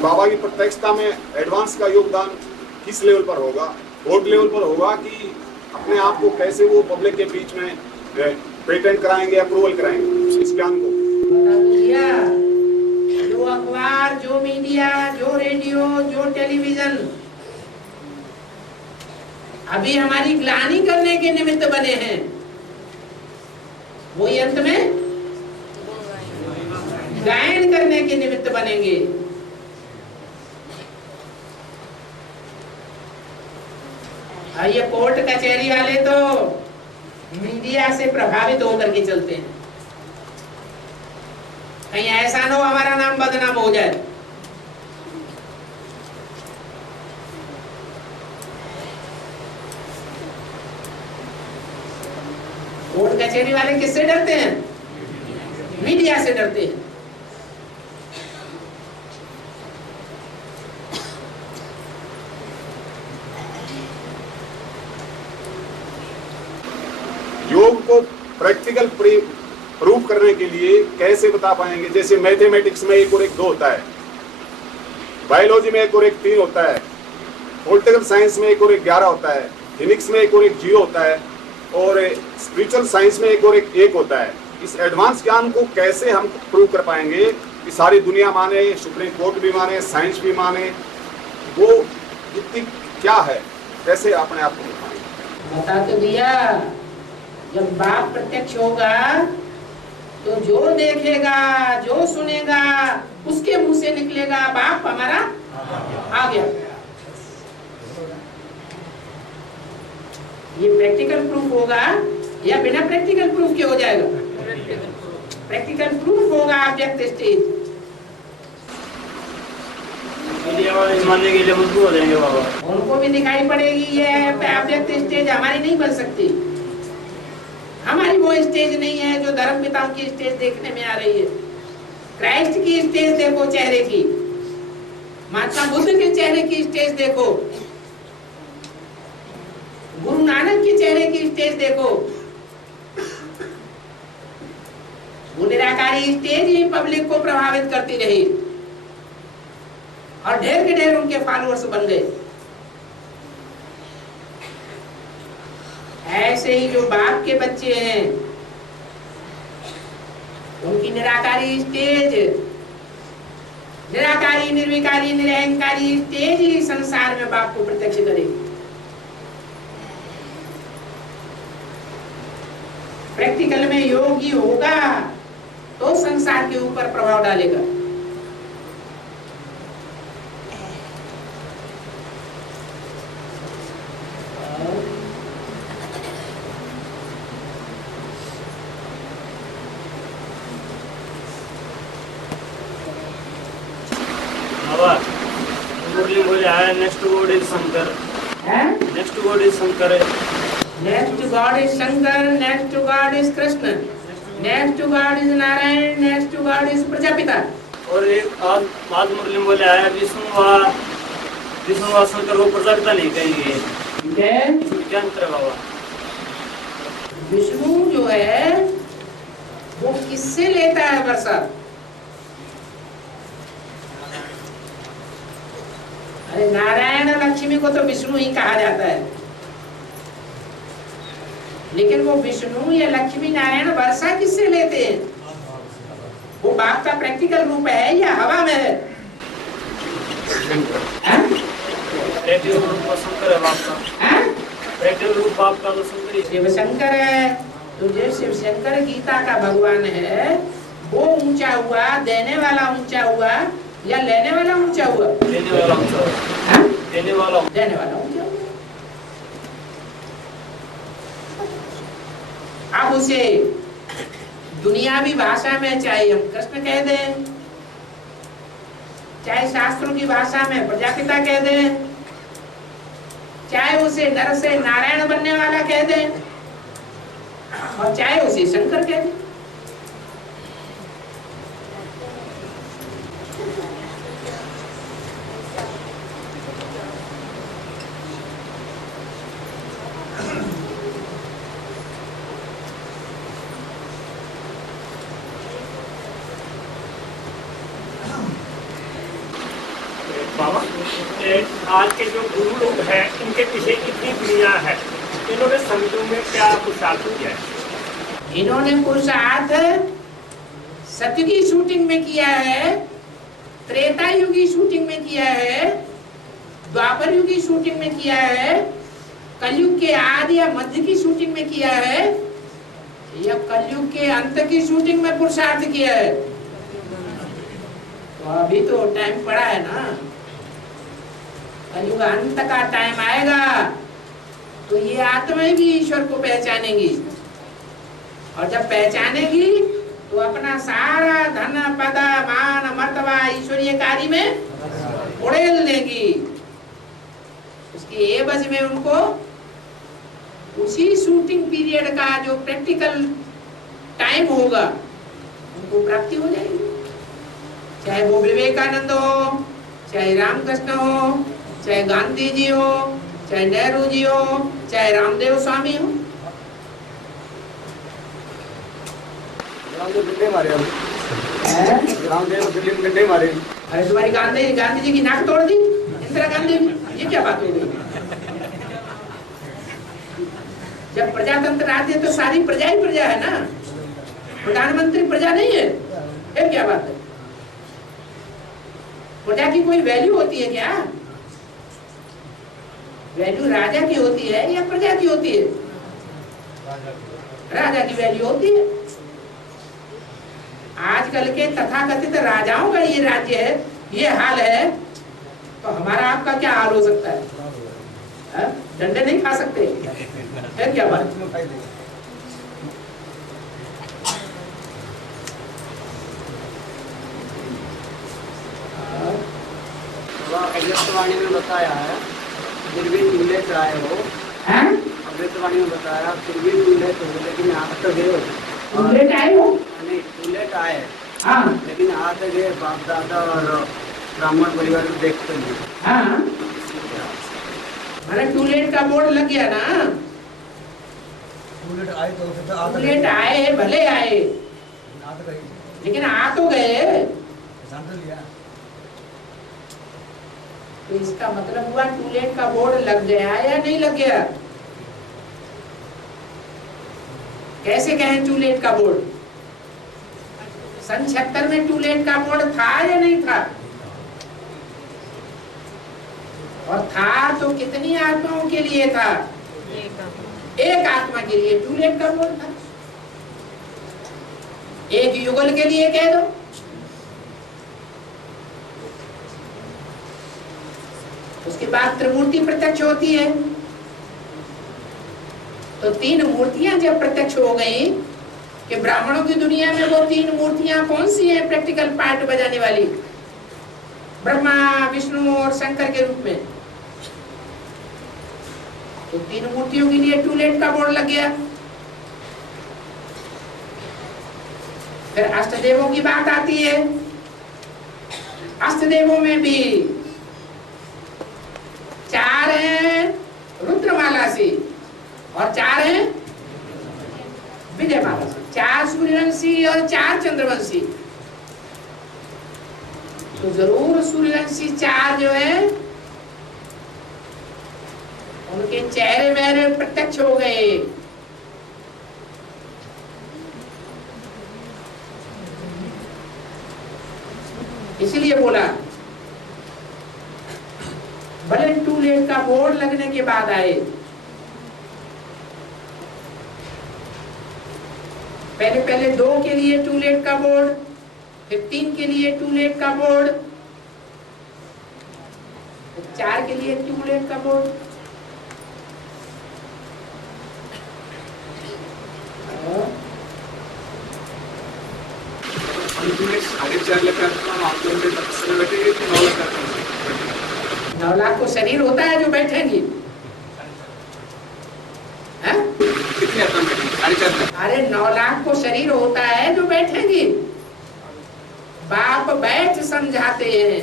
बाबा की प्रत्यक्षता में एडवांस का योगदान किस लेवल पर होगा? बोर्ड लेवल पर होगा कि अपने आप को कैसे वो पब्लिक के बीच में पेटेंट कराएंगे, अप्रूवल कराएंगे इस ज्ञान को? जो अखबार, जो मीडिया, जो रेडियो, जो टेलीविजन अभी हमारी ग्लानि करने के निमित्त बने हैं, वही अंत में गायन करने के निमित्त बनेंगे। ये कोर्ट कचहरी वाले तो मीडिया से प्रभावित होकर के चलते हैं, कहीं ऐसा ना हो हमारा नाम बदनाम हो जाए। कोर्ट कचहरी वाले किससे डरते हैं? मीडिया से डरते हैं। योग को प्रैक्टिकल प्रूव करने के लिए कैसे बता पाएंगे? जैसे मैथमेटिक्स में 1 और 1 2 होता है, बायोलॉजी में 1 और 1 3 होता है, पॉलिटिकल साइंस में 1 और 1 11 होता है, फिजिक्स में 1 और 1 0 होता है, और स्पिरिचुअल साइंस में 1 और 1 होता है। इस एडवांस ज्ञान को कैसे हम प्रूव कर पाएंगे कि सारी दुनिया माने, सुप्रीम कोर्ट भी माने, साइंस भी माने? वो युक्ति क्या है? कैसे अपने आप को दिखाएंगे? बता तो दिया, जब बाप प्रत्यक्ष होगा तो जो देखेगा, जो सुनेगा, उसके मुंह से निकलेगा बाप हमारा आ गया। ये प्रैक्टिकल प्रूफ होगा या बिना प्रैक्टिकल प्रूफ के हो जाएगा? प्रैक्टिकल प्रूफ होगा ऑब्जेक्ट स्टेज। मानने के लिए मजबूर हो जाएंगे बाबा। उनको भी दिखाई पड़ेगी ये ऑब्जेक्ट स्टेज हमारी नहीं बन सकती। हमारी वो स्टेज नहीं है जो धर्म पिताओं की स्टेज देखने में आ रही है। क्राइस्ट की स्टेज देखो, चेहरे की, महात्मा बुद्ध के चेहरे की स्टेज देखो, गुरु नानक के चेहरे की स्टेज देखो। वो निराकारी स्टेज ही पब्लिक को प्रभावित करती रही और ढेर के ढेर उनके फॉलोअर्स बन गए। ऐसे ही जो बाप के बच्चे हैं उनकी निराकारी स्टेज, निराकारी, निर्विकारी, निरहंकारी स्टेज ही संसार में बाप को प्रत्यक्ष करेगी। प्रैक्टिकल में योगी होगा तो संसार के ऊपर प्रभाव डालेगा। Next God is Shankar. Next God is Shankar. Next God is Shankar, next God is Krishna, next God is Narayan, next God is Prajapita. और एक आज मुस्लिम बोले आया विष्णु व शंकर को प्रजापिता नहीं कहेंगे। ठीक है, क्या अंतर है बाबा? विष्णु जो है वो किससे लेता है वर्षा? अरे नारायण और लक्ष्मी को तो विष्णु ही कहा जाता है, लेकिन वो विष्णु या लक्ष्मी नारायण वर्षा किससे लेते हैं? वो बाप का प्रैक्टिकल रूप है या हवा में है? प्रैक्टिकल रूप शंकर है बाप का। प्रैक्टिकल रूप बाप का तो शंकर ही। शिव शंकर है तो जो शिव शंकर गीता का भगवान है वो ऊंचा हुआ, देने वाला ऊंचा हुआ या लेने वाला ऊंचा हुआ? देने वाला ऊंचा हुआ। देने वाला ऊंचा हुआ। अब उसे दुनियावी भाषा में चाहे हम कृष्ण कह दें, चाहे शास्त्रों की भाषा में प्रजापिता कह दें, चाहे उसे नर से नारायण बनने वाला कह दें, और चाहे उसे शंकर कह दें। आज के जो गुरु लोग हैं इनके पीछे कितनी दुनिया है, इन्होंने संतों में क्या पुरुषार्थ किया है? इन्होंने पुरुषार्थ सत्य की शूटिंग में किया है, त्रेता युग की शूटिंग में किया है, द्वापर युग की शूटिंग में किया है, कलयुग के आदि या मध्य की शूटिंग में किया है, या कलयुग के अंत की शूटिंग में पुरुषार्थ किया है। तो अभी तो टाइम पड़ा है ना, कलयुग अंत का टाइम आएगा तो ये आत्माएं भी ईश्वर को पहचानेंगी, और जब पहचानेगी तो अपना सारा धन पद मान मर्तबा ईश्वरीय कार्य में उड़ेल देगी। उसके एवज में उनको उसी शूटिंग पीरियड का जो प्रैक्टिकल टाइम होगा उनको प्राप्ति हो जाएगी। चाहे वो विवेकानंद हो, चाहे रामकृष्ण हो, चाहे गांधी जी हो, चाहे नेहरू जी हो, चाहे रामदेव स्वामी हो। रामदेव बिल्ले मारे हम, रामदेव बिल्ले मारे। अरे तुम्हारी गांधी जी की नाक तोड़ दी इंदिरा गांधी, ये क्या बात हो गई? जब प्रजातंत्र राज्य है तो सारी प्रजा ही प्रजा है ना, प्रधानमंत्री प्रजा नहीं है, फिर क्या बात है? प्रजा की कोई वैल्यू होती है क्या? वैल्यू राजा की होती है या प्रजा की होती है? राजा की वैल्यू होती है। आजकल के तथाकथित राजाओं का ये राज्य है, ये हाल है, तो हमारा आपका क्या हाल हो सकता है? डंडे नहीं खा सकते, फिर क्या बात? अमृतवाणी में बताया है फिर भी दूल्हे चढ़ाए हो, अमृतवाणी में बताया फिर भी दूल्हे तो, लेकिन यहाँ तक गए हो टूलेट आए हो? नहीं, दूल्हे आए हाँ, लेकिन यहाँ तक गए बाप दादा और ब्राह्मण परिवार को देखते हैं। हाँ, मैंने टूलेट का बोर्ड लग गया ना। टूलेट आए भले आए, लेकिन आ तो गए। तो इसका मतलब हुआ टूलेट का बोर्ड लग गया या नहीं लग गया? कैसे कहें टूलेट का बोर्ड? सन 76 में टूलेट का बोर्ड था या नहीं था? और था तो कितनी आत्माओं के लिए था? एक आत्मा के लिए टूलेट का बोर्ड था। एक युगल के लिए कह दो। उसके बाद त्रिमूर्ति प्रत्यक्ष होती है। तो तीन मूर्तियां जब प्रत्यक्ष हो गई कि ब्राह्मणों की दुनिया में वो तीन मूर्तियां कौन सी हैं प्रैक्टिकल पार्ट बजाने वाली? ब्रह्मा, विष्णु और शंकर के रूप में। तो तीन मूर्तियों के लिए टूलेट का बोर्ड लग गया। फिर अष्टदेवों की बात आती है। अष्टदेवों में भी चार हैं रुद्रमाला से और चार हैं विजयमाला से। चार सूर्यवंशी और चार चंद्रवंशी। तो जरूर सूर्यवंशी चार जो है उनके चेहरे मेरे प्रत्यक्ष हो गए। इसलिए बोला भले टूलेट का बोर्ड लगने के बाद आए। पहले पहले 2 के लिए टूलेट का बोर्ड, फिर 3 के लिए टूलेट का बोर्ड, फिर 4 के लिए टूलेट का बोर्ड। नौ लाख को शरीर होता है जो बैठेंगी। अरे 9 लाख को शरीर होता है जो बैठेंगी। बाप बैठ समझाते हैं।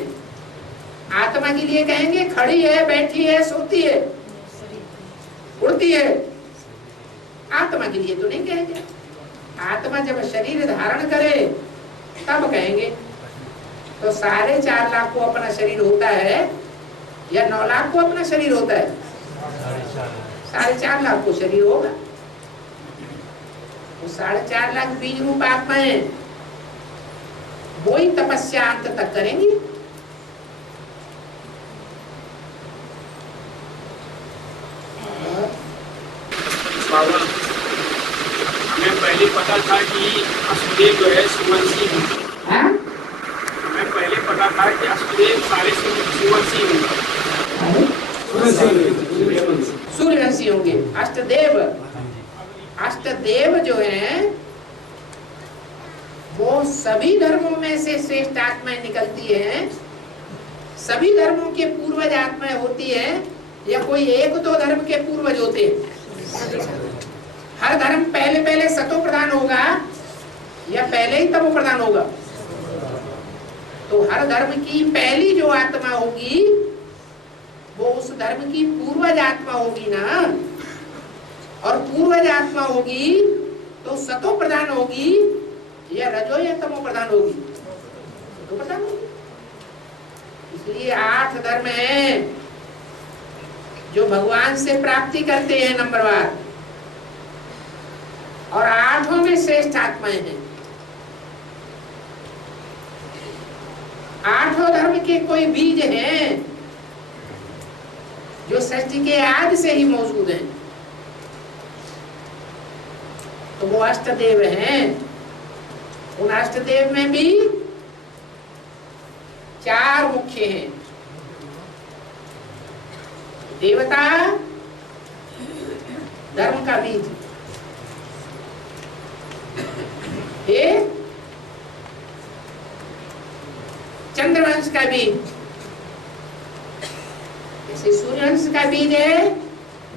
आत्मा के लिए कहेंगे खड़ी है, बैठी है, सोती है, उड़ती है। आत्मा के लिए तो नहीं कहेंगे। आत्मा जब शरीर धारण करे तब कहेंगे। तो 4.5 लाख को अपना शरीर होता है या 9 लाख को अपना शरीर होता है? 4.5 लाख को शरीर होगा। तो 4.5 लाख बीज रूप आत्मा है, वो ही तपस्या अंत तक करेंगी। बाबा, हमें पहले पता था कि असुदेव जो है सुवंशी हैं। हाँ? हमें पहले पता था कि असुदेव सारे सुवंशी हैं। सूर्यवंशी होंगे। अष्टदेव, अष्टदेव जो हैं वो सभी धर्मों में से श्रेष्ठ आत्माएं निकलती हैं। सभी धर्मों के पूर्वज आत्माएं होती है, या कोई 1-2 धर्म के पूर्वज होते हैं? हर धर्म पहले पहले सतो प्रधान होगा या पहले ही तमो प्रधान होगा? तो हर धर्म की पहली जो आत्मा होगी वो उस धर्म की पूर्वज आत्मा होगी ना। और पूर्वज आत्मा होगी तो सतो प्रधान होगी या रजो या तमो प्रधान होगी? तो प्रधान होगी। इसलिए 8 धर्म हैं जो भगवान से प्राप्ति करते हैं नंबरवार, और 8 में श्रेष्ठ आत्माएं हैं। 8 धर्म के कोई बीज हैं जो सृष्टि के आदि से ही मौजूद हैं, तो वो अष्टदेव हैं। उन अष्टदेव में भी 4 मुख्य हैं। देवता धर्म का बीज, चंद्रवंश का बीज, जैसे सूर्यवंश का बीज है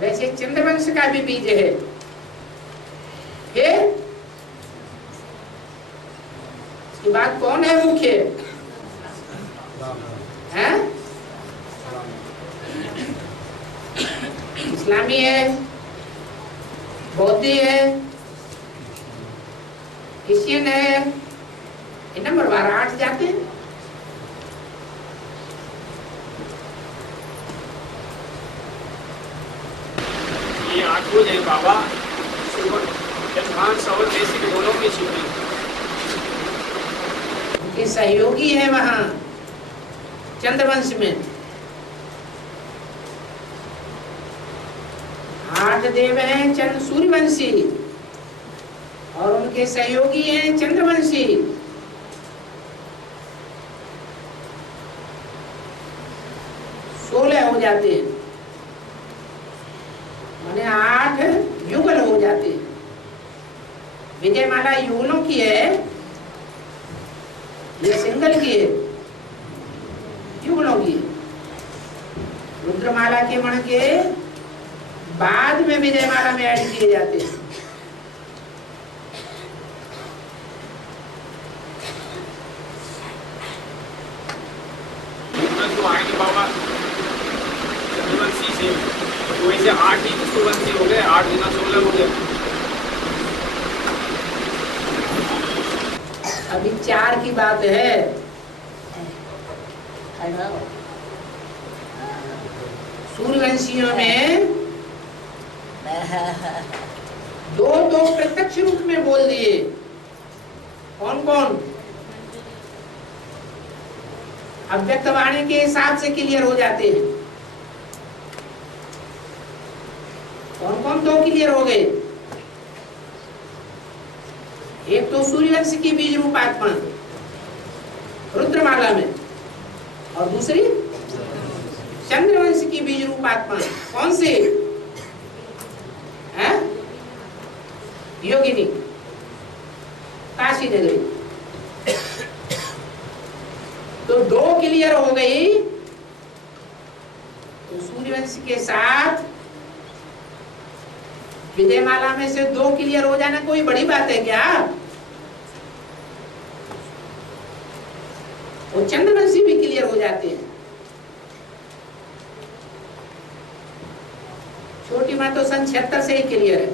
वैसे चंद्रवंश का भी बीज है। इसके बाद कौन है मुख्य? है इस्लामी है, बौद्धी है, क्रिश्चियन है। ये नंबरवार 8 जाते हैं। ये 8 हो जाए बाबा, यजमान सवर जैसे के दोनों में छिपे। उनके सहयोगी है वहां चंद्रवंश में। 8 देव हैं सूर्यवंशी और उनके सहयोगी हैं चंद्रवंशी। 16 हो जाते हैं, माने 8 युगल हो जाते हैं। विजयमाला युगलों की है, ये सिंगल की है, युगलों की। रुद्रमाला के मण के बाद में विजयमाला में ऐड किए जाते हैं। तो आएंगे बाबा चंद्रवंशी से, तो वैसे 8 ही सुवंशी हो गए। 8 गुना 16 हो गए। अभी 4 की बात है। सूर्यवंशियों में 2 प्रत्यक्ष रूप में बोल दिए। कौन कौन? अव्यक्त वाणी के हिसाब से क्लियर हो जाते हैं। कौन कौन 2 क्लियर हो गए? एक तो सूर्यवंश की बीज रूप आत्मा रुद्रमाला में, और दूसरी चंद्रवंश की बीज रूप आत्मा। कौन सी है? योगिनी, काशी नगरी। तो 2 क्लियर हो गई। तो सूर्यवंश के साथ विजयमाला में से 2 क्लियर हो जाना कोई बड़ी बात है क्या? वो चंद्रवंशी भी क्लियर हो जाते हैं। छोटी माँ तो सन 76 से ही क्लियर है।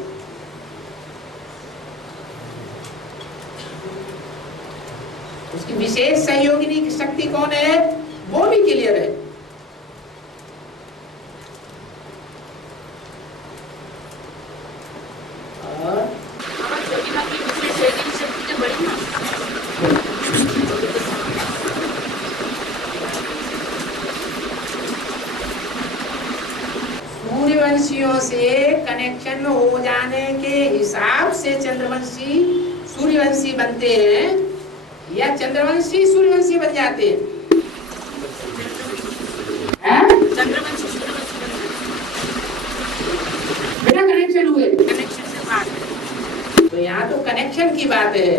उसकी विशेष सहयोगिनी की शक्ति कौन है? वो भी क्लियर है। से कनेक्शन हो जाने के हिसाब से चंद्रवंशी सूर्यवंशी बनते हैं या चंद्रवंशी सूर्यवंशी बन जाते हैं? चंद्रवंशी सूर्यवंशी बिना कनेक्शन हुए? कनेक्शन से बात। तो यहाँ तो कनेक्शन की बात है।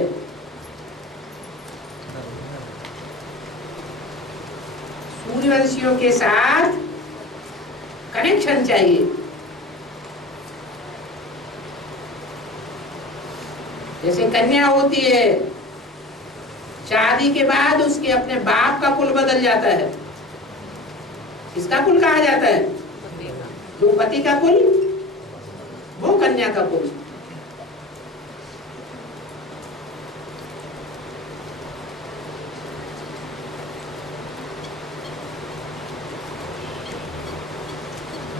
सूर्यवंशियों के साथ कनेक्शन चाहिए। जैसे कन्या होती है, शादी के बाद उसके अपने बाप का कुल बदल जाता है। किसका कुल कहा जाता है? जो पति का कुल, वो कन्या का कुल।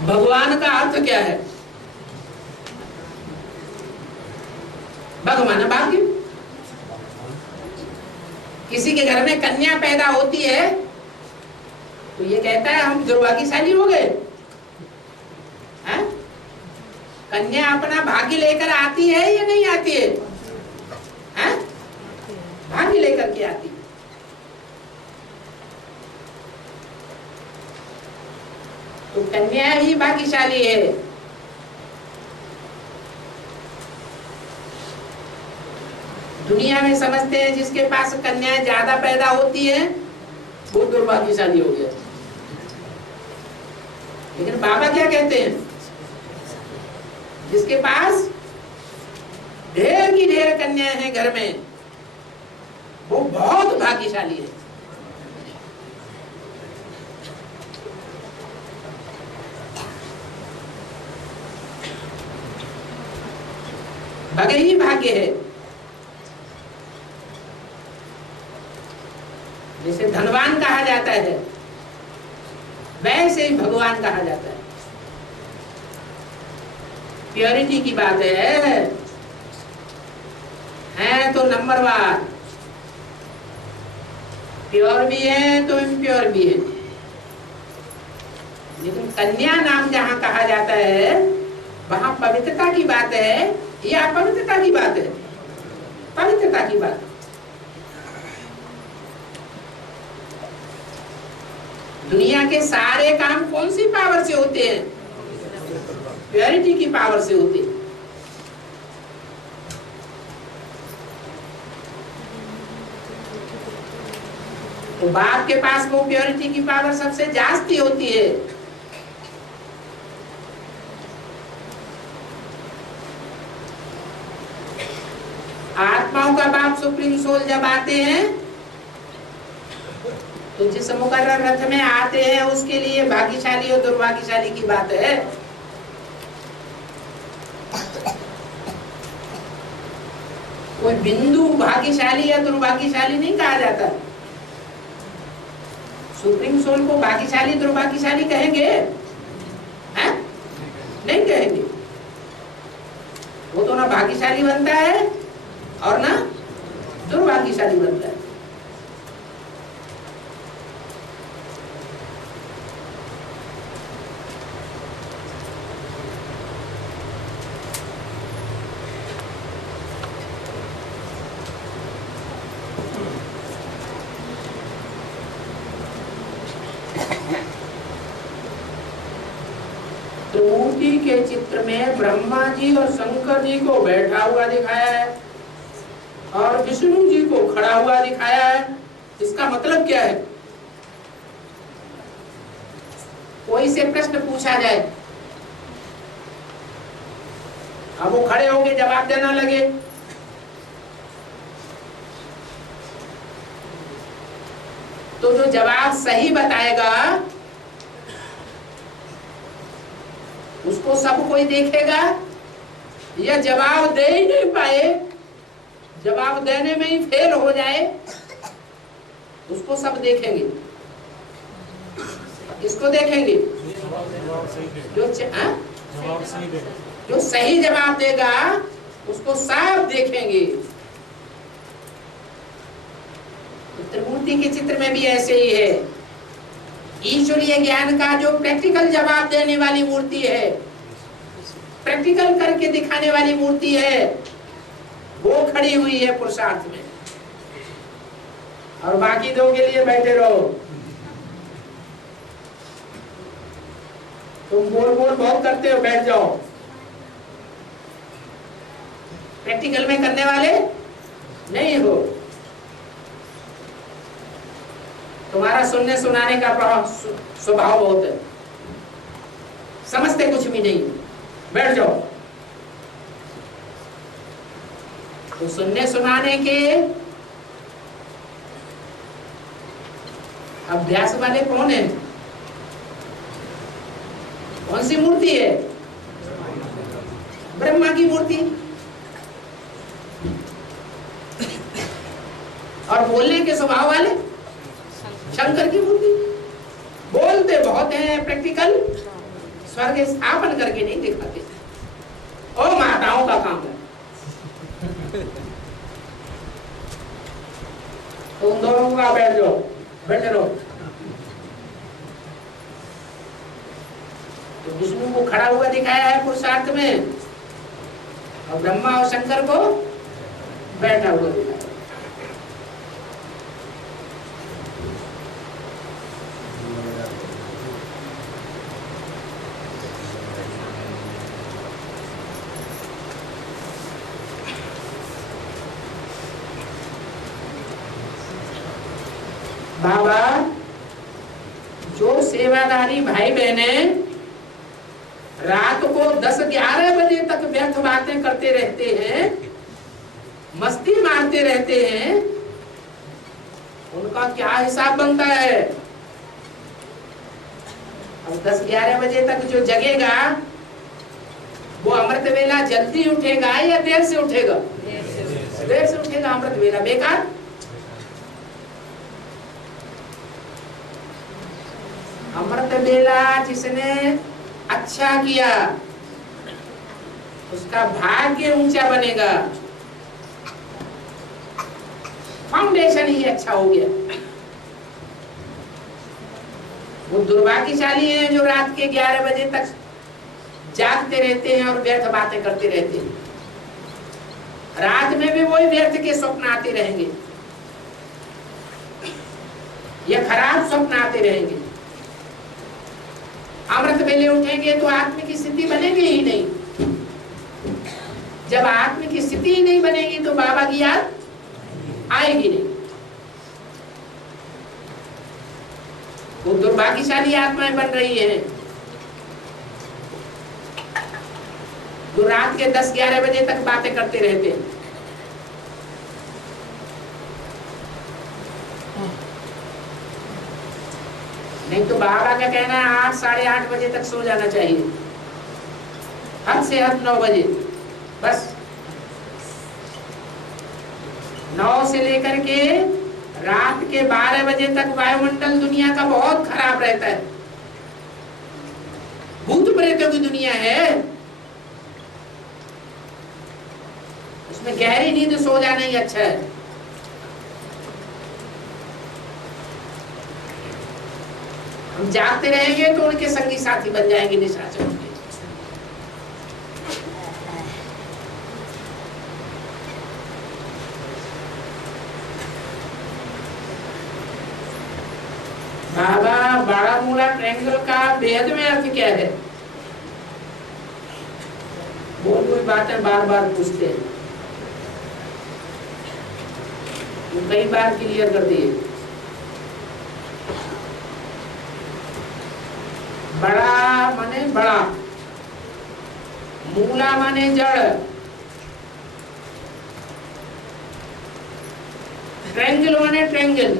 भगवान का अर्थ क्या है? भगवान भाग्य। किसी के घर में कन्या पैदा होती है तो ये कहता है हम दुर्भाग्यशाली हो गए। हैं? कन्या अपना भाग्य लेकर आती है या नहीं आती है? हैं? भाग्य लेकर के आती है। तो कन्या ही भाग्यशाली है। दुनिया में समझते हैं जिसके पास कन्याएं ज्यादा पैदा होती हैं वो दुर्भाग्यशाली हो गया। लेकिन बाबा क्या कहते हैं? जिसके पास ढेर की ढेर कन्याएं हैं घर में, वो बहुत भाग्यशाली है। भाग्य ही भाग्य है। जिसे धनवान कहा जाता है वैसे ही भगवान कहा जाता है। प्योरिटी की बात है तो नंबरवार, प्योर भी है तो इम्प्योर भी है। लेकिन कन्या नाम जहां कहा जाता है वहां पवित्रता की बात है या अपवित्रता की बात है? पवित्रता की बात। दुनिया के सारे काम कौन सी पावर से होते हैं? प्योरिटी की पावर से होते हैं। तो बाप के पास वो प्योरिटी की पावर सबसे जास्ती होती है। आत्माओं का बाप सुप्रीम सोल जब आते हैं तो जिस मुकर्रर रथ में आते हैं उसके लिए भाग्यशाली और दुर्भाग्यशाली की बात है। कोई बिंदु भाग्यशाली या दुर्भाग्यशाली नहीं कहा जाता। सुप्रीम सोल को भाग्यशाली दुर्भाग्यशाली कहेंगे? हैं? नहीं कहेंगे। वो तो ना भाग्यशाली बनता है और ना दुर्भाग्यशाली बनता है। त्रिमूर्ति के चित्र में ब्रह्मा जी और शंकर जी को बैठा हुआ दिखाया है और विष्णु जी को खड़ा हुआ दिखाया है। इसका मतलब क्या है? कोई से प्रश्न पूछा जाए, अब वो खड़े होके जवाब देना लगे तो जो जवाब सही बताएगा उसको सब कोई देखेगा, या जवाब दे ही नहीं पाए, जवाब देने में ही फेल हो जाए, उसको सब देखेंगे। किसको देखेंगे? जो सही जवाब देगा उसको सब देखेंगे। त्रिमूर्ति के चित्र में भी ऐसे ही है। ईश्वरीय ज्ञान का जो प्रैक्टिकल जवाब देने वाली मूर्ति है प्रैक्टिकल करके दिखाने वाली मूर्ति है, वो खड़ी हुई है पुरुषार्थ में, और बाकी दो के लिए बैठे रहो। तुम बोल बहुत करते हो, बैठ जाओ। प्रैक्टिकल में करने वाले नहीं हो। तुम्हारा सुनने सुनाने का स्वभाव बहुत है, समझते कुछ भी नहीं, बैठ जाओ। तो सुनने सुनाने के अभ्यास वाले कौन है? कौन सी मूर्ति है? ब्रह्मा की मूर्ति। और बोलने के स्वभाव वाले शंकर की मूर्ति। बोलते बहुत हैं, प्रैक्टिकल स्वर्ग स्थापन करके नहीं दिखाते। और माताओं का काम है। तो उन दोनों का बैठ जाओ, बैठे रहो। तो विष्णु को खड़ा हुआ दिखाया है पुरुषार्थ में, और ब्रह्मा और शंकर को बैठा हुआ दिखाया। बाबा, जो सेवादारी भाई बहने रात को 10-11 बजे तक व्यर्थ बातें करते रहते हैं, मस्ती मारते रहते हैं, उनका क्या हिसाब बनता है? अब 10-11 बजे तक जो जगेगा वो अमृत वेला जल्दी उठेगा या देर से उठेगा? देर से उठेगा। अमृत वेला बेकार। अमृत वेला जिसने अच्छा किया उसका भाग्य ऊंचा बनेगा, फाउंडेशन ही अच्छा हो गया। वो दुर्भाग्यशाली हैं जो रात के 11 बजे तक जागते रहते हैं और व्यर्थ बातें करते रहते हैं। रात में भी वही व्यर्थ के स्वप्न आते रहेंगे या खराब स्वप्न आते रहेंगे। अमृत वेले उठेंगे तो आत्म की स्थिति बनेगी ही नहीं। जब आत्म की स्थिति ही नहीं बनेगी तो बाबा की याद आएगी नहीं। वो दुर्भाग्यशाली आत्माएं बन रही हैं जो रात के 10-11 बजे तक बातें करते रहते हैं। नहीं तो बाबा का कहना है 8-8:30 बजे तक सो जाना चाहिए, हद से हद 9 बजे बस। 9 से लेकर के रात के 12 बजे तक वायुमंडल दुनिया का बहुत खराब रहता है। भूत प्रेतों की दुनिया है, उसमें गहरी नींद सो जाना ही अच्छा है। हम जागते रहेंगे तो उनके संगी साथी बन जाएंगे निशाचर के। बाबा बारामूला ट्रायंगल का वेद में अर्थ क्या है? वो कोई बातें बार बार पूछते हैं, वो कई बार क्लियर कर दिए। बड़ा माने बड़ा, मूला माने जड़, ट्रायंगल माने ट्रायंगल।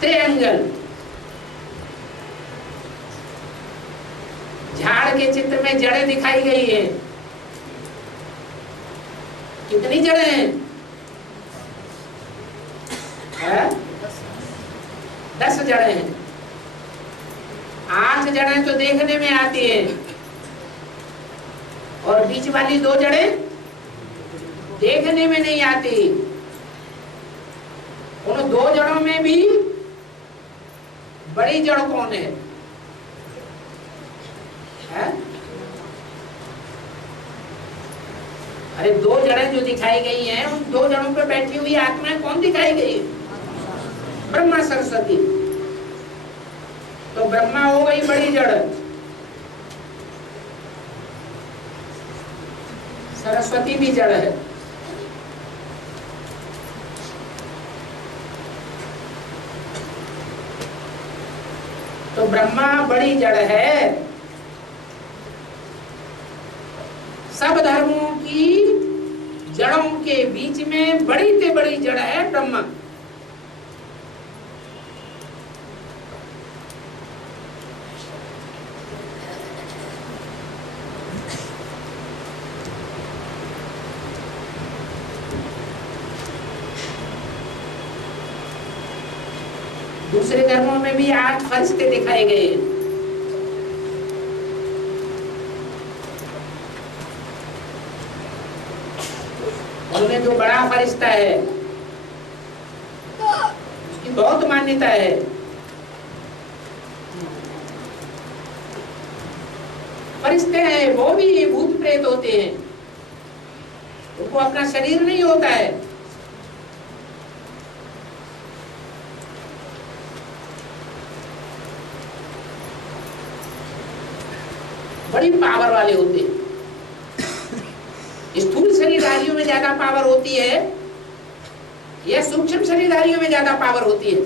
ट्रायंगल झाड़ के चित्र में जड़ें दिखाई गई है। कितनी जड़ें हैं? 10 जड़ें हैं। 8 जड़ें तो देखने में आती है और बीच वाली 2 जड़ें देखने में नहीं आती। उन 2 जड़ों में भी बड़ी जड़ कौन है? है? अरे दो जड़ें जो दिखाई गई हैं, उन दो जड़ों पे बैठी हुई आत्माएं कौन दिखाई गई? ब्रह्मा सरस्वती। तो ब्रह्मा हो गई बड़ी जड़, सरस्वती भी जड़ है। तो ब्रह्मा बड़ी जड़ है। सब धर्मों की जड़ों के बीच में बड़ी से बड़ी जड़ है ब्रह्मा। दूसरे धर्मों में भी 8 फरिश्ते दिखाए गए हैं। उनमें जो बड़ा फरिश्ता है उसकी बहुत मान्यता है। फरिश्ते हैं वो भी भूत प्रेत होते हैं, उनको अपना शरीर नहीं होता है। बड़ी पावर वाले होते हैं। स्थूल शरीरधारियों में ज्यादा पावर होती है या सूक्ष्म शरीरधारियों में ज्यादा पावर होती है?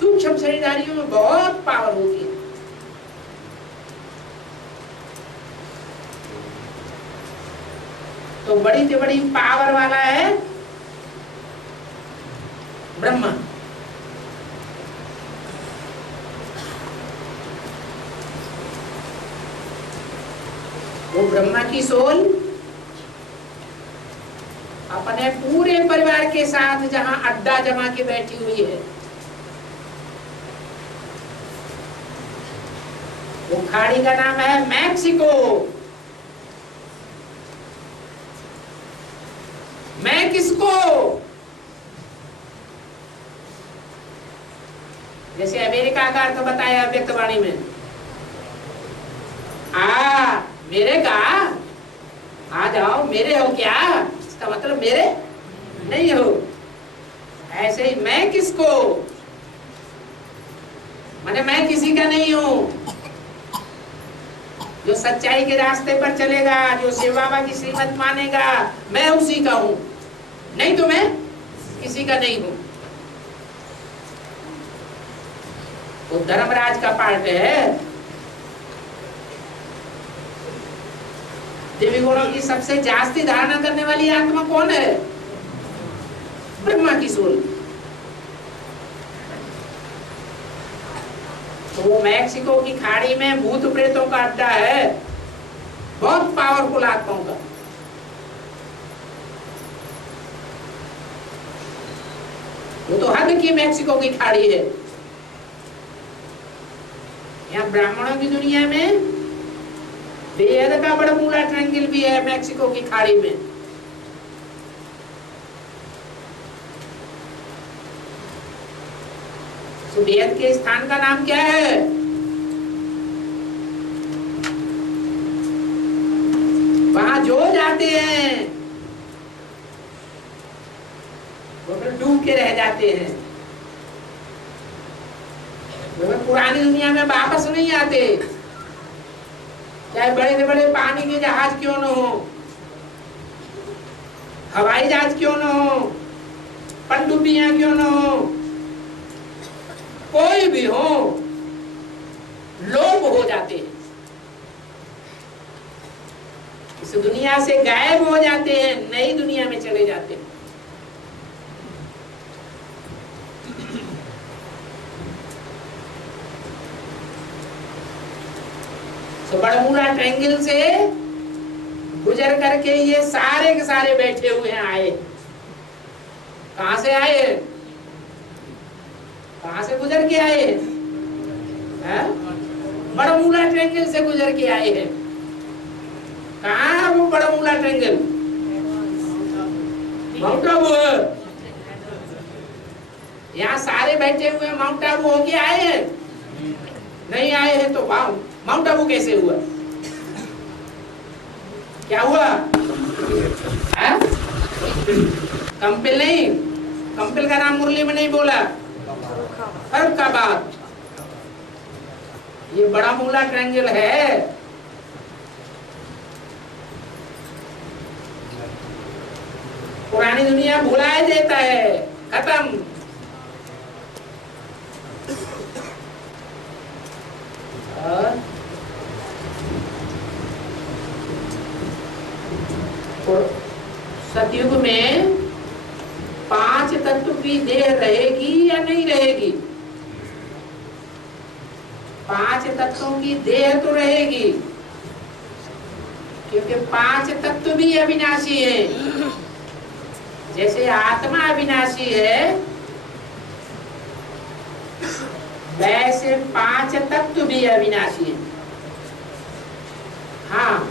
सूक्ष्म शरीरधारियों में बहुत पावर होती है। तो बड़ी से बड़ी पावर वाला है ब्रह्मा। वो ब्रह्मा की सोल अपने पूरे परिवार के साथ जहां अड्डा जमा के बैठी हुई है, वो खाड़ी का नाम है मैक्सिको। मैं किसको, जैसे अमेरिका का अर्थ बताया व्यक्तवाणी में, मेरे का आ जाओ, मेरे हो क्या, इसका मतलब मेरे नहीं हो। ऐसे ही मैं किसको, माने मैं किसी का नहीं हूं। जो सच्चाई के रास्ते पर चलेगा, जो शिव बाबा की श्रीमत मानेगा, मैं उसी का हूं, नहीं तो मैं किसी का नहीं हूं। वो धर्मराज का पार्ट है। देवी गुणों की सबसे जास्ती धारणा करने वाली आत्मा कौन है? ब्रह्मा की सोल। तो वो मैक्सिको की खाड़ी में भूत प्रेतों का अड्डा है, बहुत पावरफुल आत्माओं का। वो तो हद की मैक्सिको की खाड़ी है। यहाँ ब्राह्मणों की दुनिया में बेहद का बड़मूला ट्रायंगल भी है मैक्सिको की खाड़ी में। तो बेहद के स्थान का नाम क्या है? वहां जो जाते हैं वो फिर डूब के रह जाते हैं, वो पुरानी दुनिया में वापस नहीं आते। चाहे बड़े से बड़े पानी के जहाज क्यों न हो, हवाई जहाज क्यों न हो, पनडुब्बियां क्यों न हो, कोई भी हो, लोप हो जाते हैं, इस दुनिया से गायब हो जाते हैं, नई दुनिया में चले जाते हैं। तो बड़मूला ट्रायंगल से गुजर करके ये सारे के सारे बैठे हुए हैं। आए कहां से आए? कहां से गुजर के आए हैं? बड़मूला ट्रायंगल से गुजर के आए हैं। कहां है वो बड़मूला ट्रायंगल? माउंट आबू। यहाँ सारे बैठे हुए माउंट आबू होके आए हैं? नहीं आए हैं तो वाह, माउंट आबू कैसे हुआ? क्या हुआ? कंपिल नहीं, कंपिल का नाम मुरली में नहीं बोला, फर्रुखाबाद। ये बड़ा मूला ट्रायंगल है। पुरानी दुनिया भुलाया देता है, खत्म। सतयुग में 5 तत्व की देह रहेगी या नहीं रहेगी? 5 तत्वों की देह तो रहेगी, क्योंकि 5 तत्व भी अविनाशी है। जैसे आत्मा अविनाशी है, वैसे 5 तत्व भी अविनाशी है। हाँ,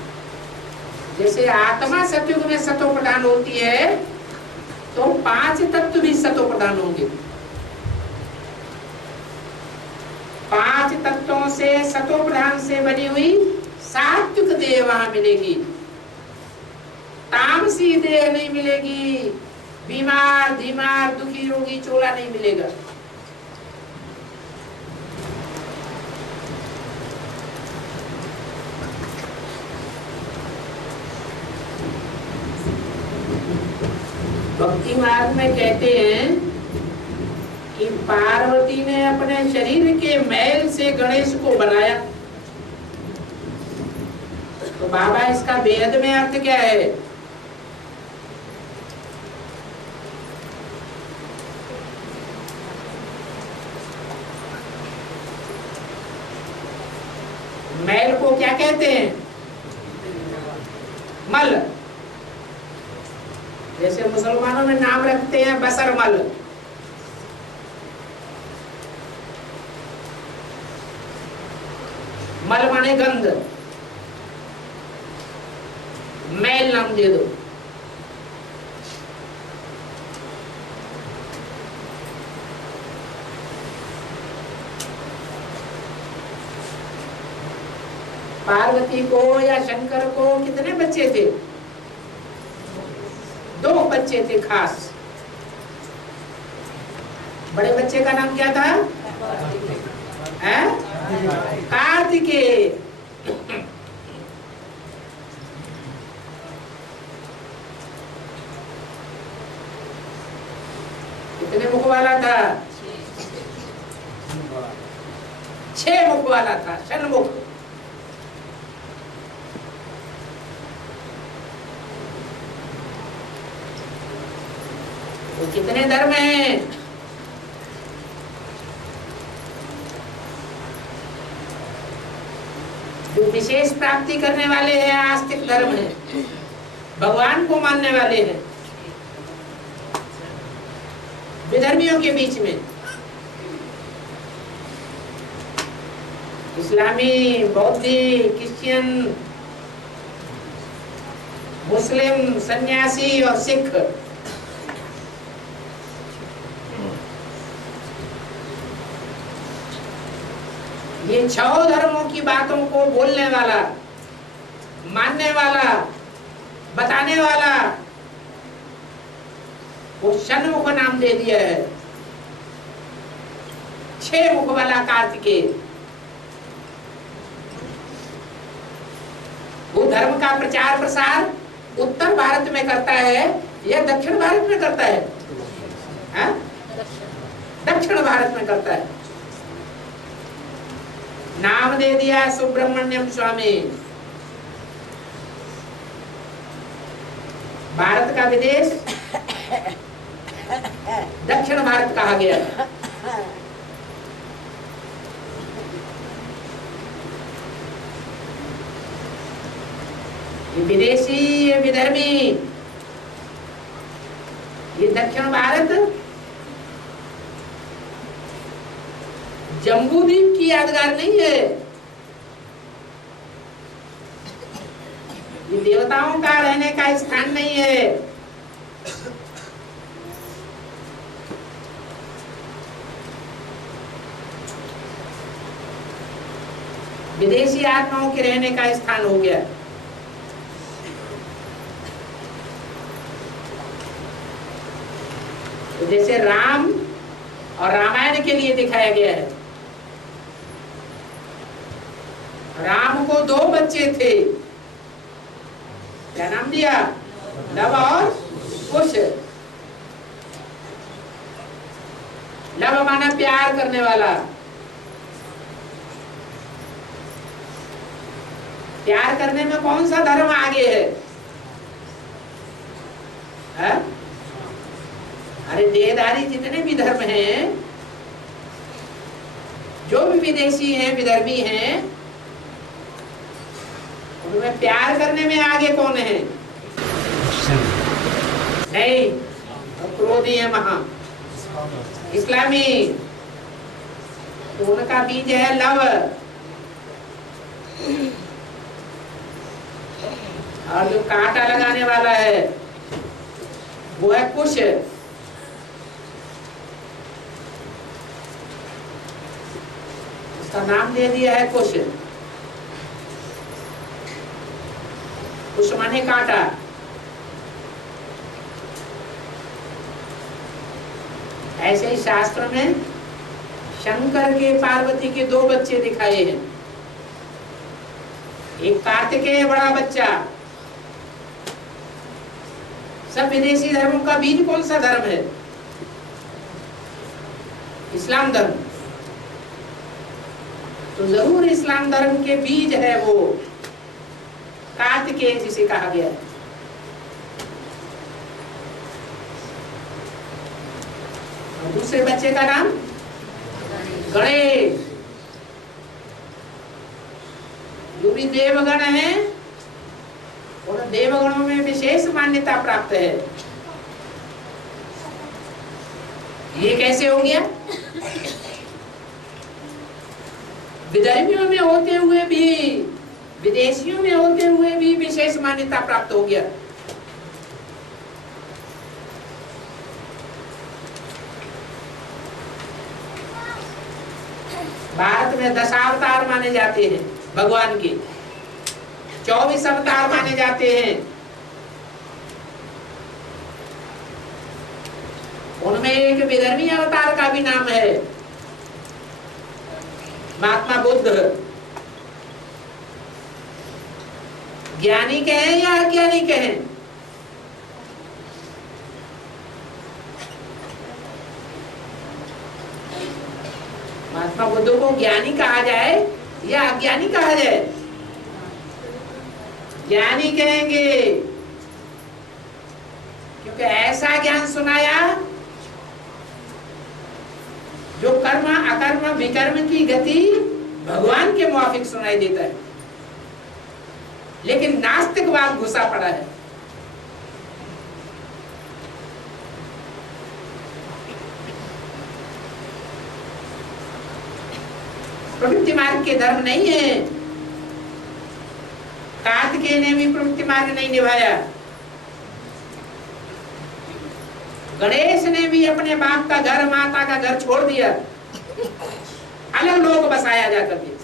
जैसे आत्मा सतयुग में सतो प्रधान होती है, तो 5 तत्व भी सतो प्रधान होंगे। 5 तत्वों से सतो प्रधान से बनी हुई सात्विक देह वहां मिलेगी, तामसी देह नहीं मिलेगी। बीमार, धीमार, दुखी, रोगी, चोला नहीं मिलेगा। भक्ति मार्ग में कहते हैं कि पार्वती ने अपने शरीर के मैल से गणेश को बनाया। तो बाबा, इसका वेद में अर्थ क्या है? मैल को क्या कहते हैं? मल। जैसे मुसलमानों में नाम रखते हैं बसरमल, मल माने गंध, मैल नाम दे दो। पार्वती को या शंकर को कितने बच्चे थे? 2 बच्चे थे खास। बड़े बच्चे का नाम क्या था? कार्तिकेय। कितने मुख वाला था? 6 मुख वाला था, षण्मुख। तो कितने धर्म हैं? जो विशेष प्राप्ति करने वाले हैं आस्तिक धर्म है, भगवान को मानने वाले हैं। विधर्मियों के बीच में इस्लामी, बौद्धी, क्रिश्चियन, मुस्लिम, सन्यासी और सिख, ये 6 धर्मों की बातों को बोलने वाला, मानने वाला, बताने वाला, वो षण्मुख नाम दे दिया है। 6 मुख वाला कार्तिकेय। वो धर्म का प्रचार प्रसार उत्तर भारत में करता है या दक्षिण भारत में करता है? दक्षिण भारत में करता है। नाम दे दिया सुब्रमण्यम स्वामी। भारत का विदेश दक्षिण भारत कहा गया। ये विदेशी, ये विधर्मी, ये दक्षिण भारत जम्बूद्वीप की यादगार नहीं है। ये देवताओं का रहने का स्थान नहीं है। विदेशी आत्माओं के रहने का स्थान हो गया। तो जैसे राम और रामायण के लिए दिखाया गया है, राम को 2 बच्चे थे, क्या नाम दिया? लव और कुश। लव माना प्यार करने वाला, प्यार करने में कौन सा धर्म आगे है? अरे देहधारी जितने भी धर्म हैं, जो भी विदेशी हैं, विधर्मी हैं, उनमें प्यार करने में आगे कौन है? नहीं, क्रोधी है महा इस्लामी, तो उनका बीज है लव, और जो कांटा लगाने वाला है वो है कुश। उसका नाम दे दिया है कुश। कुश माने कांटा। ऐसे ही शास्त्र में शंकर के पार्वती के 2 बच्चे दिखाए हैं। एक कार्तिकेय बड़ा बच्चा। सब विदेशी धर्मों का बीज कौन सा धर्म है? इस्लाम धर्म। तो जरूर इस्लाम धर्म के बीज है वो कार्तिकेय जिसे कहा गया है। और दूसरे बच्चे का नाम गणेश। जो भी देवगण है, उन देवगणों में विशेष मान्यता प्राप्त है। ये कैसे हो गया? विधर्मियों में होते हुए भी, विदेशियों में होते हुए भी विशेष मान्यता प्राप्त हो गया। भारत में 10 अवतार माने जाते हैं भगवान के, 24 अवतार माने जाते हैं। उनमें एक विधर्मी अवतार का भी नाम है महात्मा बुद्ध। ज्ञानी कहें या अज्ञानी कहें, महात्मा बुद्ध को ज्ञानी कहा जाए या अज्ञानी कहा जाए? ज्ञानी कहेंगे, क्योंकि ऐसा ज्ञान सुनाया जो कर्म अकर्म विकर्म की गति भगवान के मुआफिक सुनाई देता है। लेकिन नास्तिकवाद घुसा पड़ा है। प्रवृत्ति मार्ग के धर्म नहीं है। कार्तिकेय ने भी प्रवृत्ति मार्ग नहीं निभाया। गणेश ने भी अपने बाप का घर, माता का घर छोड़ दिया, अलग लोग बसाया जाकर के।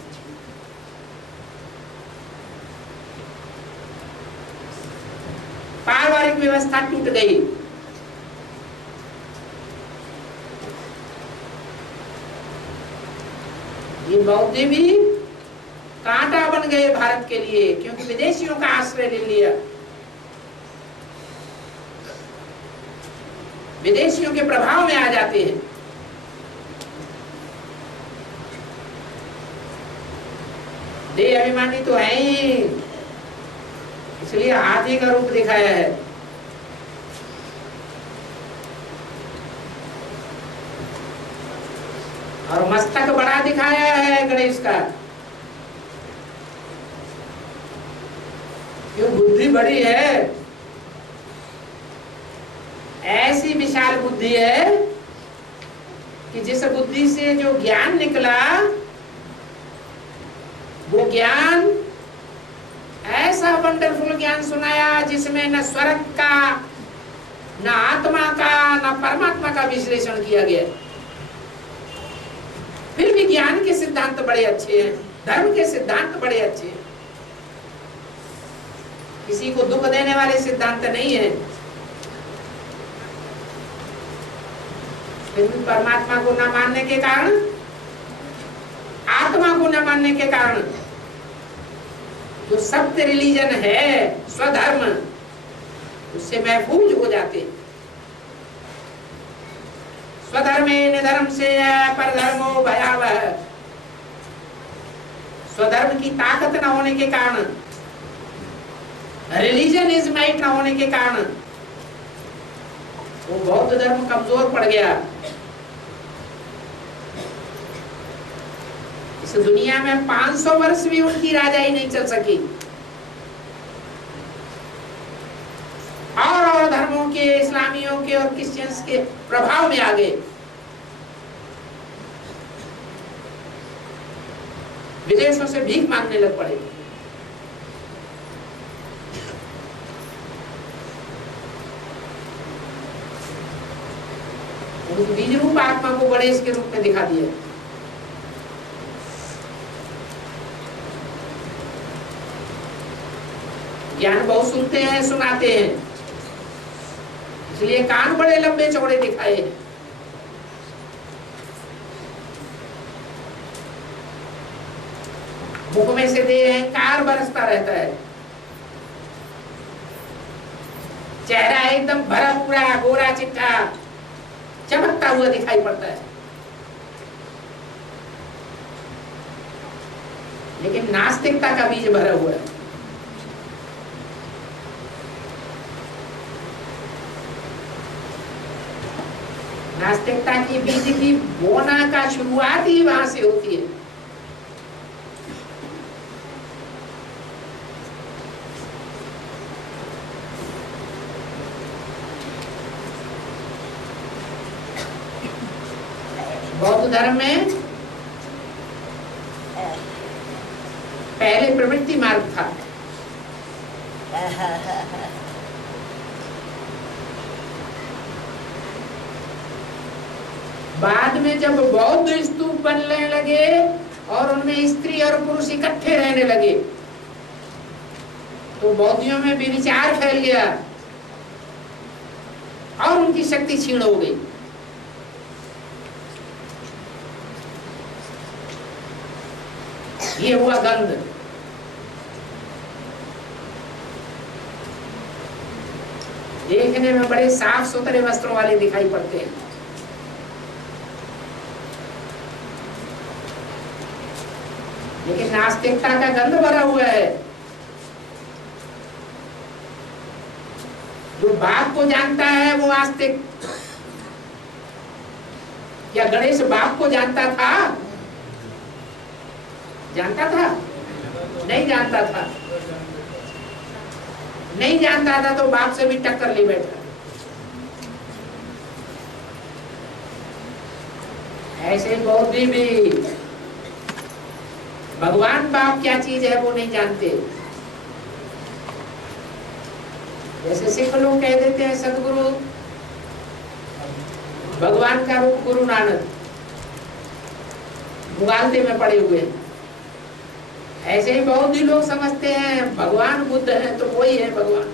पारिवारिक व्यवस्था टूट गई। ये बौद्ध भी कांटा बन गए भारत के लिए, क्योंकि विदेशियों का आश्रय ले लिया, विदेशियों के प्रभाव में आ जाते हैं। देह अभिमानी तो है ही, इसलिए हाथी का रूप दिखाया है। और मस्तक बड़ा दिखाया है गणेश का, क्यों? बुद्धि बड़ी है, ऐसी विशाल बुद्धि है कि जिस बुद्धि से जो ज्ञान निकला, वो ज्ञान ऐसा वंडरफुल ज्ञान सुनाया जिसमें न स्वर्ग का, न आत्मा का, न परमात्मा का विश्लेषण किया गया। फिर भी ज्ञान के सिद्धांत बड़े अच्छे हैं। धर्म के सिद्धांत बड़े अच्छे हैं, किसी को दुख देने वाले सिद्धांत नहीं है। लेकिन परमात्मा को न मानने के कारण, आत्मा को न मानने के कारण जो सत्य रिलीजन है, स्वधर्म, उससे महफूज हो जाते। स्वधर्मे निधर्म से परधर्मो भयावह। स्वधर्म की ताकत न होने के कारण, रिलीजन इज माइट न होने के कारण वो बौद्ध धर्म कमजोर पड़ गया। इस दुनिया में 500 वर्ष भी उनकी राजाई नहीं चल सकी। और धर्मों के, इस्लामियों के और क्रिश्चियंस के प्रभाव में आ गए। विदेशों से भीख मांगने लग पड़े। उस बीज रूप आत्मा को गणेश के रूप में दिखा दिया। ज्ञान बहुत सुनते हैं, सुनाते हैं, इसलिए कान बड़े लंबे चौड़े दिखाए हैं। मुख में से दे अहंकार बरसता रहता है। चेहरा एकदम भरा पूरा गोरा चिट्ठा चमकता हुआ दिखाई पड़ता है, लेकिन नास्तिकता का बीज भरा हुआ है। नास्तिकता की बीज की बोना का शुरुआत ही वहां से होती है। बौद्ध धर्म में पहले प्रवृत्ति मार्ग था, बाद में जब बौद्ध स्तूप बनने लगे और उनमें स्त्री और पुरुष इकट्ठे रहने लगे तो बौद्धियों में विचार फैल गया और उनकी शक्ति क्षीण हो गई। ये हुआ गंध। देखने में बड़े साफ सुथरे वस्त्रों वाले दिखाई पड़ते हैं, लेकिन नास्तिकता का गंध भरा हुआ है। जो बाप को जानता है वो आस्तिक। क्या गणेश बाप को जानता था? जानता था? नहीं जानता था। नहीं जानता था तो बाप से भी टक्कर ले बैठा। ऐसे बौद्धि भी भगवान बाप क्या चीज है वो नहीं जानते। जैसे सिख लोग कह देते हैं सदगुरु भगवान का रूप गुरु नानक, मुगालते में पड़े हुए हैं। ऐसे ही बहुत ही लोग समझते हैं भगवान बुद्ध है तो वही है भगवान।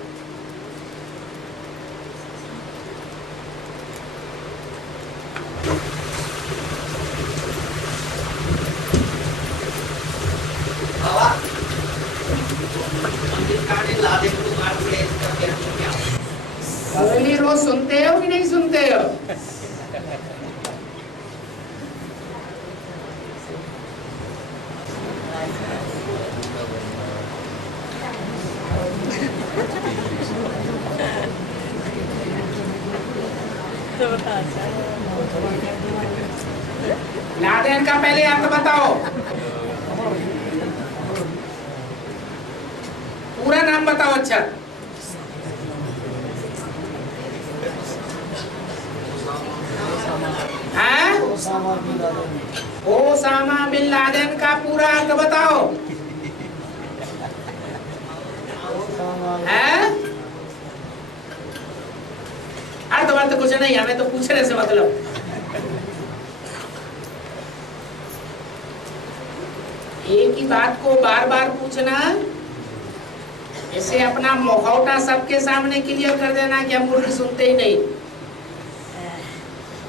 रोज सुनते हो कि नहीं सुनते हो? लादेन का पहले अर्थ बताओ, पूरा नाम बताओ। अच्छा, ओसामा बिन लादेन का पूरा अर्थ बताओ। अर्थ कुछ नहीं, हमें तो पूछने से मतलब। एक ही बात को बार बार पूछना, ऐसे अपना मुखौटा सबके सामने क्लियर कर देना कि हम मुरली सुनते ही नहीं,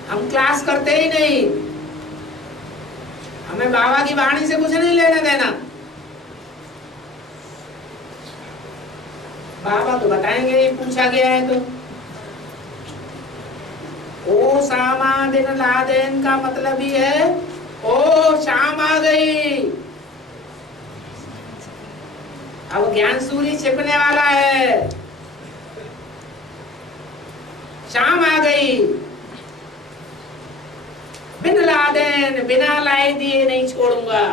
हम क्लास करते ही नहीं, हमें बाबा की वाणी से कुछ नहीं लेना देना। बाबा तो बताएंगे ही, पूछा गया है तो। ओ शामा बिन लादेन का मतलब ही है ओ शाम आ गई। अब ज्ञान सूर्य छिपने वाला है, शाम आ गई। बिन लादेन, बिना लाए दिए नहीं छोड़ूंगा।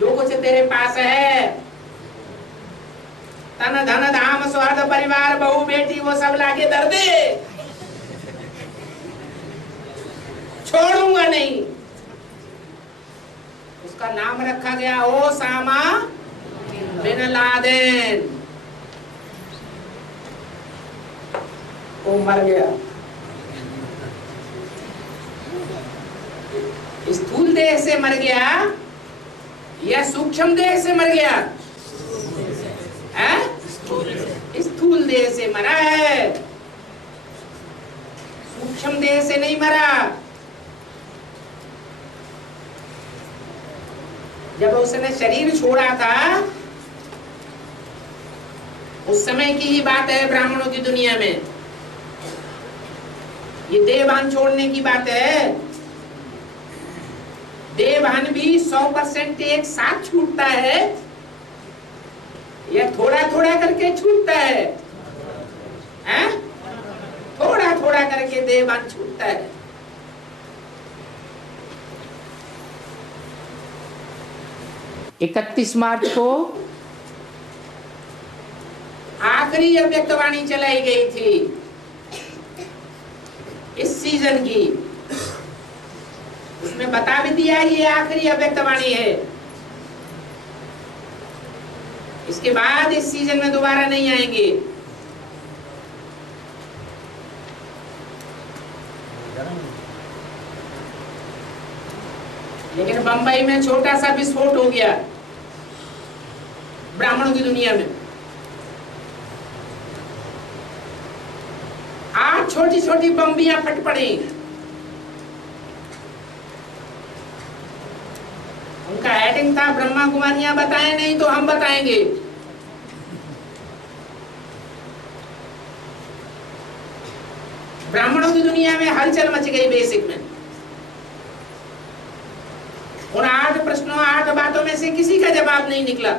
जो कुछ तेरे पास है, तन धन धाम स्वार्थ परिवार बहू बेटी, वो सब लाके दर दे, छोड़ूंगा नहीं। उसका नाम रखा गया ओ सामा बिन लादेन। वो मर गया। स्थूल देह से मर गया या सूक्ष्म देह से मर गया? स्थूल देह से मरा है, सूक्ष्म देह से नहीं मरा। जब उसने शरीर छोड़ा था उस समय की ही बात है, ब्राह्मणों की दुनिया में। ये देहभान छोड़ने की बात है। देहभान भी 100% एक साथ छूटता है या थोड़ा थोड़ा करके छूटता है? थोड़ा थोड़ा करके देहभान छूटता है। इकतीस मार्च को आखिरी अव्यक्तवाणी चलाई गई थी इस सीजन की। उसमें बता भी दिया ये आखिरी अव्यक्तवाणी है, इसके बाद इस सीजन में दोबारा नहीं आएंगे। लेकिन बंबई में छोटा सा विस्फोट हो गया ब्राह्मणों की दुनिया में। 8 छोटी छोटी बम्बियां फट पड़ी। उनका हेडिंग था ब्रह्मा कुमारियां बताएं नहीं तो हम बताएंगे। ब्राह्मणों की दुनिया में हलचल मच गई। बेसिक में उन 8 प्रश्नों 8 बातों में से किसी का जवाब नहीं निकला।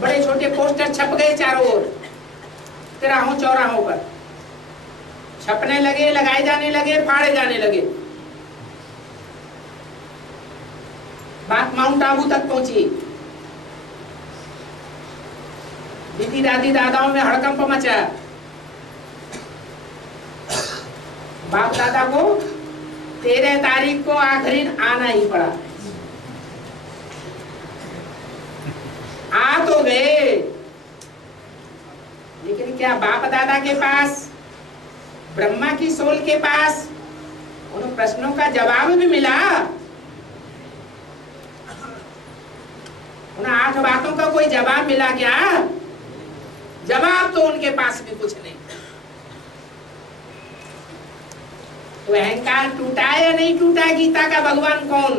बड़े छोटे पोस्टर छप गए चारों ओर, तिराहों चौराहों पर छपने लगे, लगाए जाने लगे, फाड़े जाने लगे। बात माउंट आबू तक पहुंची। दीदी दादी दादाओं में हड़कंप मचा। बाप दादा को 13 तारीख को आखिरी आना ही पड़ा। आ तो गए, लेकिन क्या बाप दादा के पास, ब्रह्मा की सोल के पास उन प्रश्नों का जवाब भी मिला? उन 8 बातों का कोई जवाब मिला क्या? जवाब तो उनके पास भी कुछ नहीं। तो अहंकार टूटा या नहीं टूटा? गीता का भगवान कौन?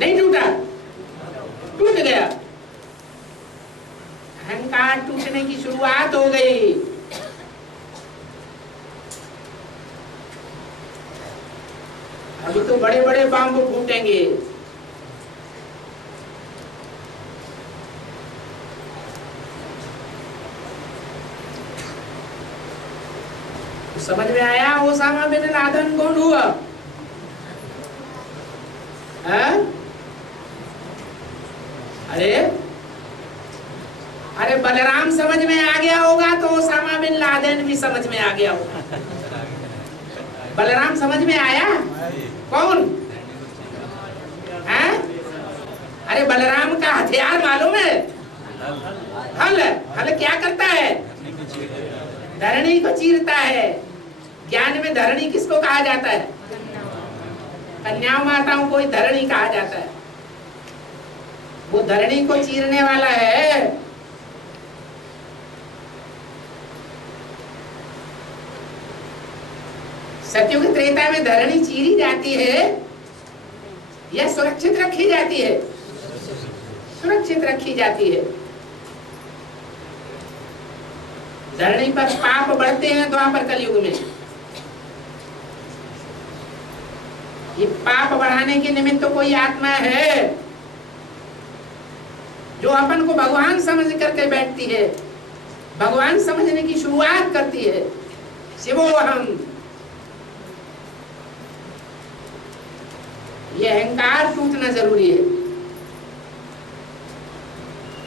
नहीं टूटा, टूट गया। अहंकार टूटने की शुरुआत हो गई। अभी तो बड़े बड़े बम फूटेंगे। समझ में आया ओसामा बिन लादेन कौन हुआ? अरे बलराम समझ में आ गया होगा तो ओसामा बिन लादेन भी समझ में आ गया होगा। बलराम समझ में आया? कौन है? अरे बलराम का हथियार मालूम है? हल। हल क्या करता है? धरणी को चीरता है। ज्ञान में धरणी किसको कहा जाता है? कन्या माताओं को ही धरणी कहा जाता है। वो धरणी को चीरने वाला है। सत्युग त्रेता में धरणी चीरी जाती है या सुरक्षित रखी जाती है? सुरक्षित रखी जाती है। धरणी पर पाप बढ़ते हैं द्वापर कलयुग में। ये पाप बढ़ाने के निमित्त तो कोई आत्मा है जो अपन को भगवान समझ करके बैठती है, भगवान समझने की शुरुआत करती है। शिवो हम, ये अहंकार टूटना जरूरी है।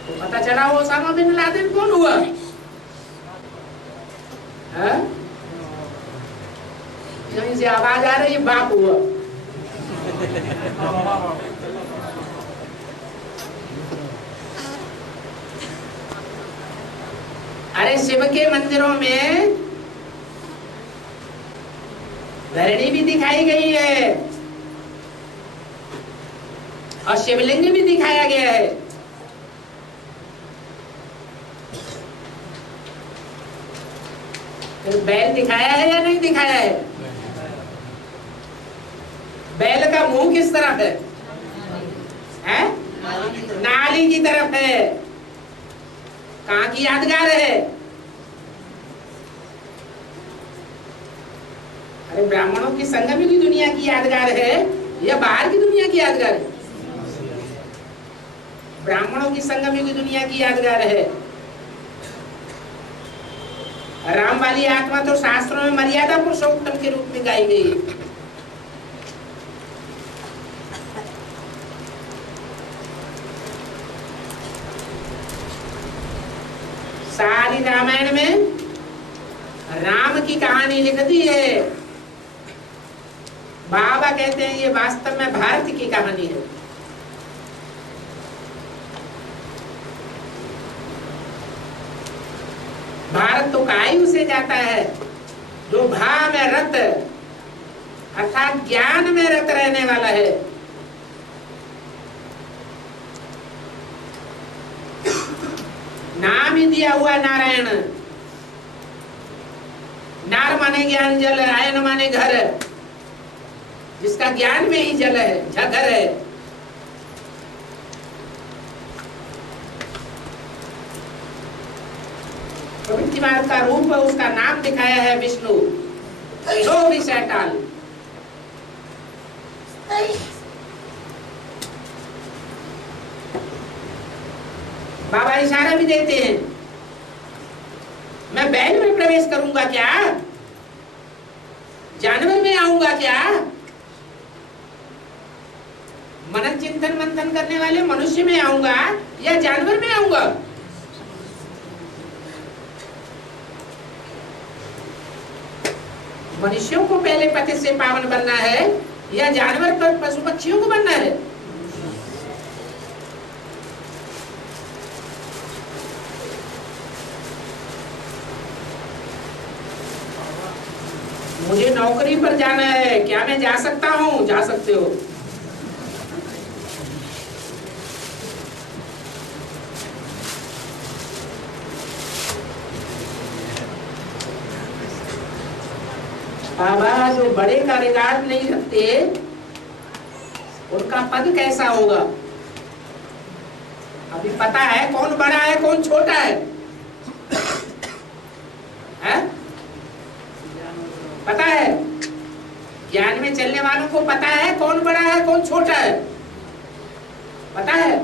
तो पता चला वो ओसामा बिन लादेन कौन हुआ? कहीं से आवाज आ रही है, बाप हुआ। अरे शिव के मंदिरों में धरणी भी दिखाई गई है और शिवलिंग भी दिखाया गया है। तो बैल दिखाया है या नहीं दिखाया है? बैल का मुंह किस तरफ है? हैं? नाली की तरफ है। कहाँ की यादगार है? अरे ब्राह्मणों की संगम की दुनिया की यादगार है या बाहर की दुनिया की यादगार है? ब्राह्मणों की संगम की दुनिया की यादगार है। राम वाली आत्मा तो शास्त्रों में मर्यादा पुरुषोत्तम के रूप में गाई गई है। सारी रामायण में राम की कहानी लिख दी है। बाबा कहते हैं ये वास्तव में भारत की कहानी है। भारत तो कायु से जाता है जो भा में रत अर्थात ज्ञान में रत रहने वाला है। नाम ही दिया हुआ नारायण। नार माने ज्ञान जल, आयन माने घर, जिसका ज्ञान में ही जल है, घर है। प्रवृत्ति मार्ग का रूप उसका नाम दिखाया है विष्णु, जो विषय टाल। बाबा इशारा भी देते हैं, मैं बैल में प्रवेश करूंगा क्या? जानवर में आऊंगा क्या? मनन चिंतन मंथन करने वाले मनुष्य में आऊंगा या जानवर में आऊंगा? मनुष्यों को पहले पति से पावन बनना है या जानवर पर पशु पक्षियों को बनना है? मुझे नौकरी पर जाना है, क्या मैं जा सकता हूँ? जा सकते हो। बाबा जो बड़े का रिगार्ड नहीं रखते उनका पद कैसा होगा? अभी पता है कौन बड़ा है कौन छोटा है? पता है? ज्ञान में चलने वालों को पता है कौन बड़ा है कौन छोटा है? पता है?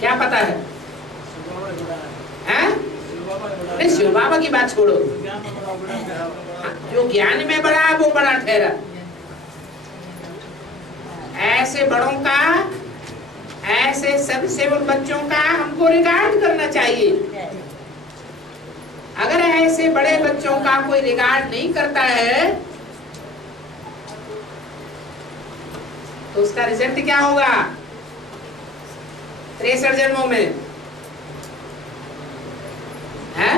क्या पता है? नहीं, शिव बाबा की बात छोड़ो। जो ज्ञान में बड़ा है वो बड़ा ठहरा। ऐसे बड़ों का, ऐसे सबसे उन बच्चों का हमको रिगार्ड करना चाहिए। अगर ऐसे बड़े बच्चों का कोई रिगार्ड नहीं करता है तो उसका रिजल्ट क्या होगा 63 जन्मों में? है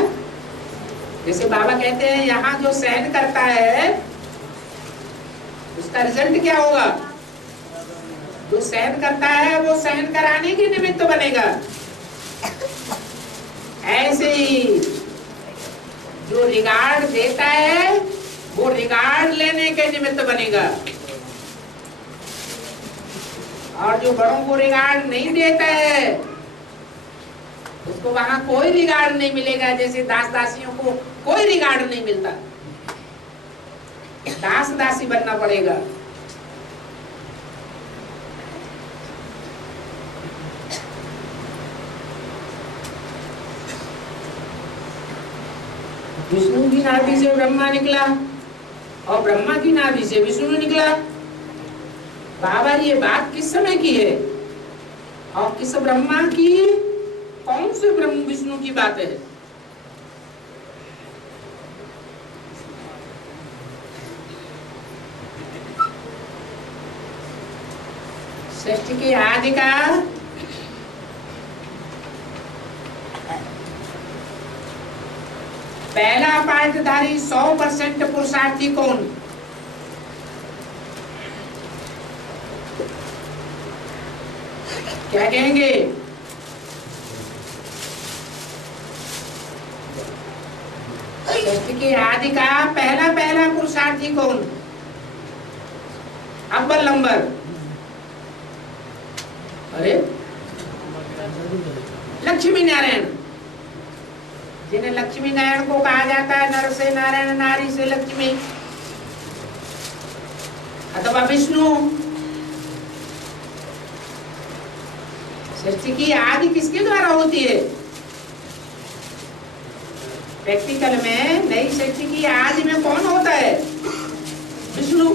जैसे बाबा कहते हैं यहाँ जो सहन करता है उसका रिजल्ट क्या होगा? जो सहन करता है वो सहन कराने के निमित्त बनेगा। ऐसे ही जो रिगार्ड देता है वो रिगार्ड लेने के निमित्त बनेगा, और जो बड़ों को रिगार्ड नहीं देता है उसको वहां कोई रिगार्ड नहीं मिलेगा। जैसे दास दासियों को कोई रिगार्ड नहीं मिलता, दास दासी बनना पड़ेगा। विष्णु की नाभि से ब्रह्मा निकला और ब्रह्मा की नाभि से विष्णु निकला। बाबा ये बात किस समय की है और किस ब्रह्मा की, कौन से ब्रह्म विष्णु की बात है? सृष्टि के आदि का पहला पार्टधारी 100% पुरुषार्थी कौन? क्या कहेंगे? सृष्टि के आदि का पहला पुरुषार्थी कौन? अव्वल नंबर। अरे लक्ष्मी नारायण, जिन्हें लक्ष्मी नारायण को कहा जाता है, नर से नारायण, नारी से लक्ष्मी, अथवा विष्णु। सृष्टि की आदि किसके द्वारा होती है? प्रैक्टिकल में नई सृष्टि की आदि में कौन होता है? विष्णु।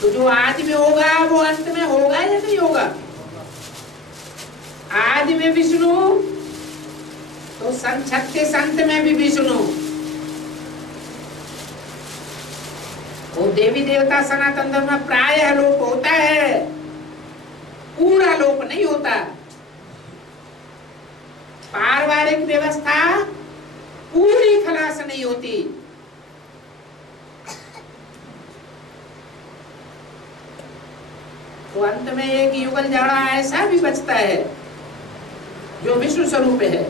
तो जो आदि में होगा वो अंत में होगा या नहीं होगा? आदि में विष्णु तो संत में भी विष्णु। वो देवी देवता सनातन धर्म में प्रायः लोप होता है, पूरा लोप नहीं होता। पारिवारिक व्यवस्था पूरी खलास नहीं होती। तो अंत में एक युगल जाड़ा ऐसा भी बचता है जो विष्णु स्वरूप है।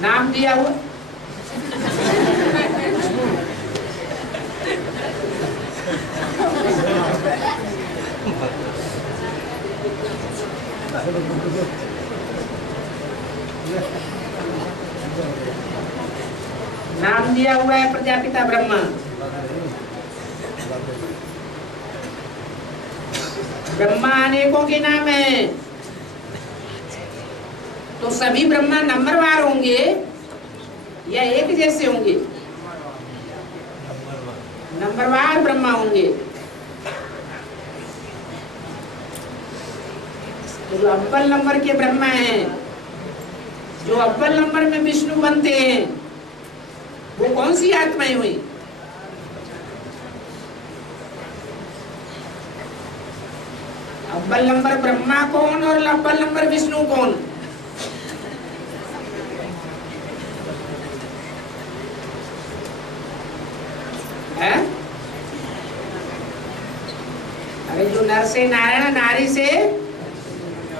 नाम दिया हुआ नाम दिया हुआ है प्रजापिता ब्रह्मा। ब्रह्मा अनेकों के नाम है, तो सभी ब्रह्मा नंबरवार होंगे या एक जैसे होंगे? नंबरवार ब्रह्मा होंगे। तो जो अव्वल नंबर के ब्रह्मा हैं, जो अव्वल नंबर में विष्णु बनते हैं, वो कौन सी आत्माएं हुई? अव्वल नंबर ब्रह्मा कौन और अव्वल नंबर विष्णु कौन? है? अरे जो नर से नारायण, नारी से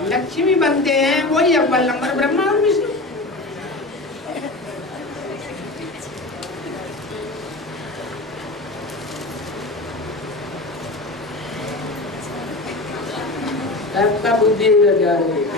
लक्ष्मी बनते हैं, वही अव्वल नंबर ब्रह्मा और विष्णु। सबका बुद्धि लगा रही है।